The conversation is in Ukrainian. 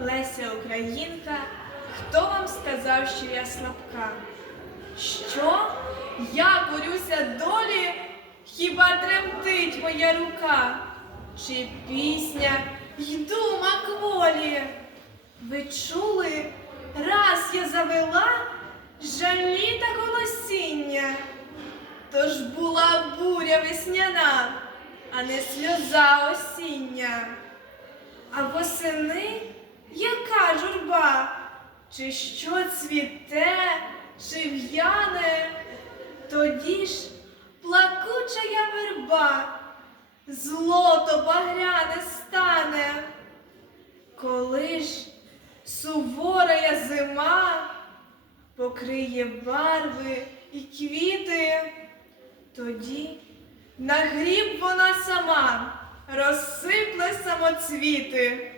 Леся Українка, хто вам сказав, що я слабка? Що? Я борюся долі, хіба тремтить моя рука? Чи пісня йду макволі? Ви чули, раз я завела жалі та голосіння, тож була буря весняна, а не сльоза осіння. А восени чи що цвіте, чи в'яне, тоді ж плакуча я верба, злото багряне стане. Коли ж суворая зима покриє барви і квіти, тоді на гріб вона сама розсипле самоцвіти.